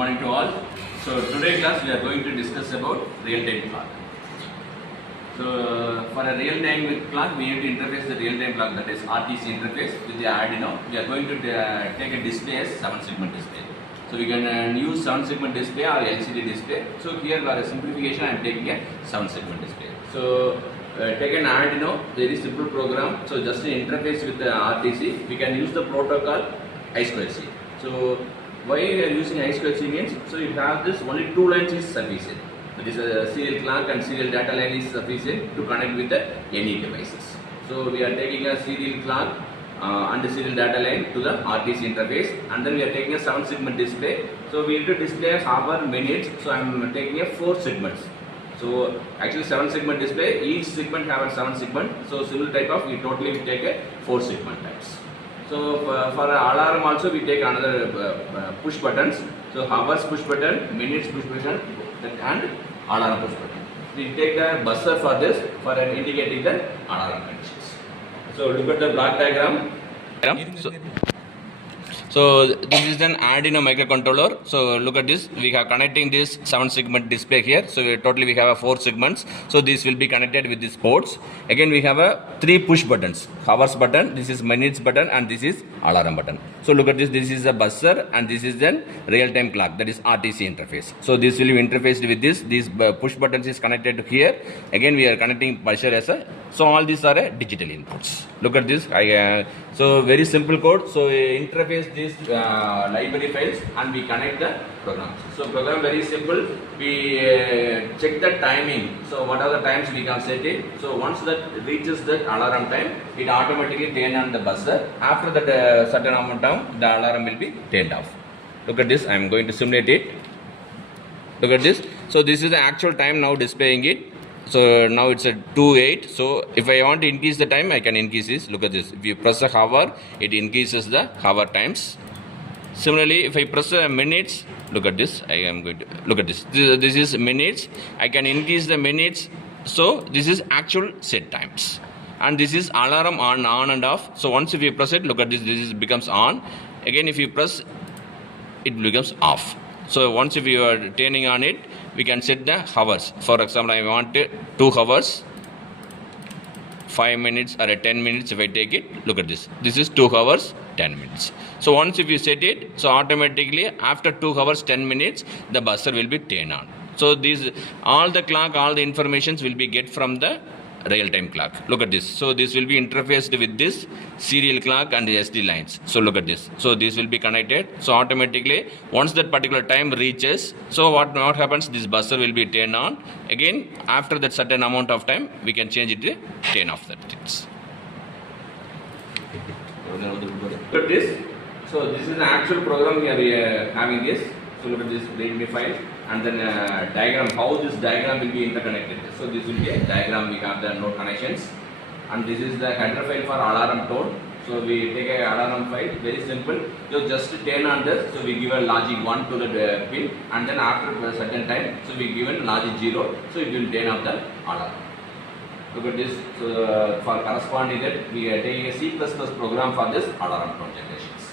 morning to all. So today class we are going to discuss about real-time clock. So for a real-time clock we need to interface the real-time clock, that is RTC interface with the Arduino. We are going to take a display as 7-segment display. So we can use 7-segment display or LCD display. So here for a simplification I am taking a 7-segment display. So take an Arduino, very simple program. So just to interface with the RTC, we can use the protocol I2C. So why we are using I2C means, so you have this only two lines is sufficient. That is a serial clock and serial data line is sufficient to connect with the any devices. So we are taking a serial clock and the serial data line to the RTC interface, and then we are taking a 7-segment display. So we need to display hour, minutes. So I am taking a 4 segments. So actually 7-segment display, each segment have a 7 segment. So similar type of we totally take a 4 segment types. So for alarm also we take another push buttons. So hours push button, minutes push button, and alarm push button. We take a buzzer for this for indicating the alarm conditions. So look at the block diagram. So this is an Arduino microcontroller. So look at this. We are connecting this 7-segment display here. So totally we have 4 segments. So this will be connected with these ports. Again we have 3 push buttons. Hours button, this is minutes button, and this is alarm button. So look at this. This is a buzzer and this is then real-time clock, that is RTC interface. So this will be interfaced with this. These push buttons is connected to here. Again we are connecting buzzer as a. So all these are digital inputs. Look at this. So very simple code. So interface these library files and we connect the programs. So program very simple. We check the timing. So what are the times we can set it. So once that reaches the alarm time, it automatically turn on the buzzer. After that certain amount of time, the alarm will be turned off. Look at this. I am going to simulate it. Look at this. So this is the actual time now displaying it. So now it's at 2:08. So if I want to increase the time, I can increase this. Look at this. If you press a hour, it increases the hour times. Similarly, if I press a minutes, look at this. I am going to look at this. This is minutes. I can increase the minutes. So this is actual set times. And this is alarm on and off. So once if you press it, look at this. This becomes on. Again, if you press, it becomes off. So once if you are turning on it, we can set the hours. For example, I want 2 hours, 5 minutes or 10 minutes if I take it. Look at this. This is 2 hours, 10 minutes. So once if you set it, so automatically after 2 hours, 10 minutes, the buzzer will be turned on. So these, all the clock, all the informations will be get from the real-time clock. Look at this. So this will be interfaced with this serial clock and the SD lines. So look at this. So this will be connected. So automatically once that particular time reaches, so what happens, this buzzer will be turned on. Again after that certain amount of time we can change it to turn off that things. Look at this. So this is an actual program we are having this. So look at this readme file and then diagram, how this diagram will be interconnected. So this will be a diagram, we have the node connections, and this is the header file for alarm tone. So we take a alarm file, very simple. So just turn on this, so we give a logic 1 to the pin, and then after a certain time, so we give a logic 0, so it will turn off the alarm. Look at this. So for corresponding that, we are taking a C++ program for this alarm tone generations.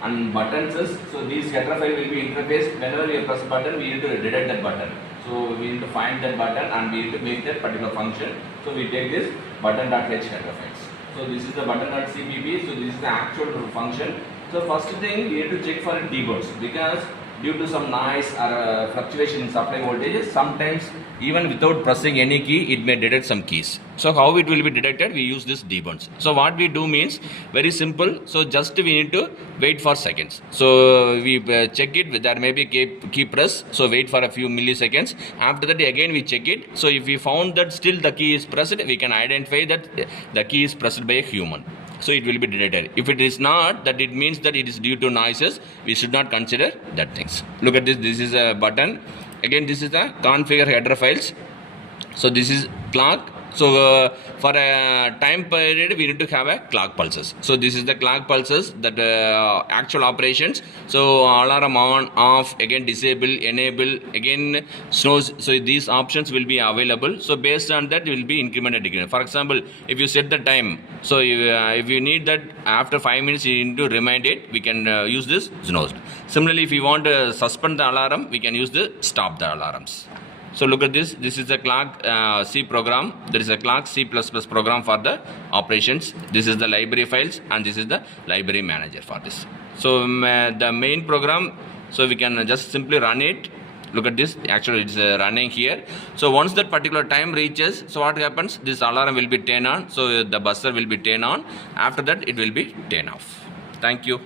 And buttons is, so these header file will be interfaced. Whenever you press button, we need to detect that button. So we need to find that button and we need to make that particular function. So we take this button.h header files. So this is the button.cpp. So this is the actual function. So first thing we need to check for debounce, because due to some noise or fluctuation in supply voltages, sometimes even without pressing any key, it may detect some keys. So how it will be detected? We use this debounce. So what we do means very simple. So just we need to wait for seconds. So we check it. There may be key press. So wait for a few milliseconds. After that again we check it. So if we found that still the key is pressed, we can identify that the key is pressed by a human. So it will be detected. If it is not, that it means that it is due to noises. We should not consider that things. Look at this. This is a button. Again, this is the configure header files. So this is clock, So for a time period, we need to have a clock pulses. So this is the clock pulses that actual operations. So alarm on, off, again disable, enable, again snows. So these options will be available. So based on that, will be incremented decrement. For example, if you set the time, so if you need that after 5 minutes you need to remind it, we can use this snooze. Similarly, if you want to suspend the alarm, we can use the stop the alarms. So look at this. This is the clock C program. There is a clock C++ program for the operations. This is the library files, and this is the library manager for this. So the main program, so we can just simply run it. Look at this. Actually, it's running here. So once that particular time reaches, so what happens? This alarm will be turned on. So the buzzer will be turned on. After that, it will be turned off. Thank you.